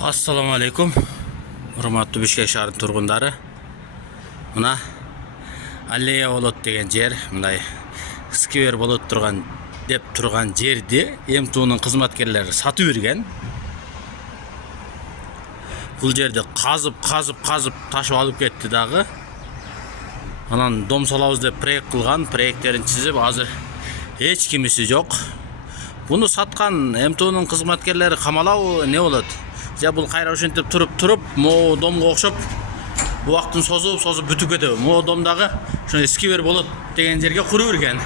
Assalamu alaikum. Hurmatly Bishkek shahrining turg'undari. Mana Alleya bolot degan yer, bunday skver bolot turgan deb turgan жерде MTU'nун кызматкерлери сатып берген. Бул жерде казып ташып алып кетти дагы. Анан дом салабыз деп проект кылган, проекттерин чизип, азыр эч кимиси жок. Буну саткан MTU'нун кызматкерлери камалабы не болот? Я бул кайра ушинтип туруп, могу домго окшоп убакытын созуп бүтүп кетеби. Могу домдагы ошо скивер болот деген жерге куруп берген.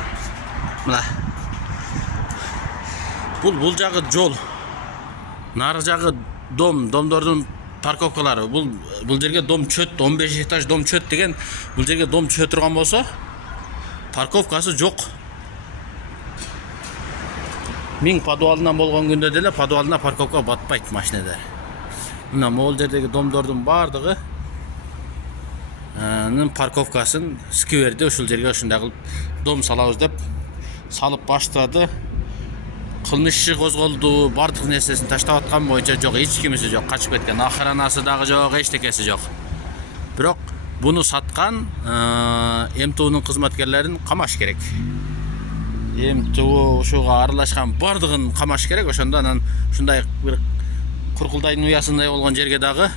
Мына. Бул жагы жол. Нары жагы домдордун парковкалары. Бул жерге дом чөт, 15 этаж дом чөт деген. Бул жерге дом чөт турган болсо, парковкасы жок. Миң подвалынан болгон күндө деле подвалына парковка батпайт машиналар. Мына могул жердеги домдордун бардыгы парковкасын скверде ушул жерге ушундай кылып дом салабыз деп салып баштады. Кылмыш иши козголду, бардык нерсесин таштап аткан боюнча жок, эч кимиси жок, качып кеткен. Охранасы дагы жок, эчтекеси жок. Бирок буну саткан MTU'нун кызматкерлерин камаш керек. MTU ушуга аралашкан бардыгын камаш керек. Ошондо анан ушундай бир куркулдайдын уясындай болгон жерге дагы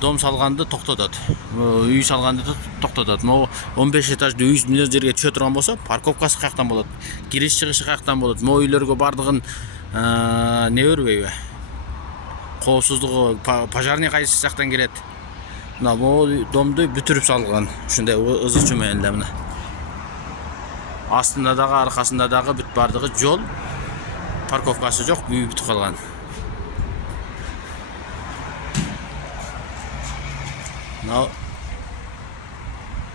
дом салганды токтотот. Үй салганды токтотот. Могу 15 этаждуу үй мына жерге түшө турган болсо, парковкасы каяктан болот? Кириш чыгышы каяктан болот? Могу үйлөргө бардыгын не бербейби? Коопсуздугу, пожарный кайсы жактан келет? Мына могу домду бүтүрүп салган. Ушундай ызычуу менен эле мына. Астында дагы, аркасында дагы бүт бардыгы жол. Парковкасы жок, үй бүтүп калган.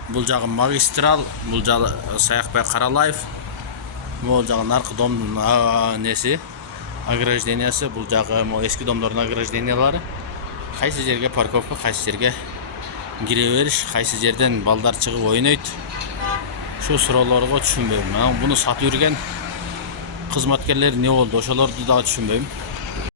Бул жагы магистрал, бул жагы Саякбай Каралаев. Бул жагы наркы домдун неси, ограждениясы, бул жагы эски домдордун ограждениялары. Кайсы жерге парковка, кайсы жерге кире бериш, кайсы жерден балдар чыгып ойнойт. Şu sıralarga түшүнбөйм. Буну сатып жүрген кызматкерлер не болду? Ошолорду да түшүнбөйм.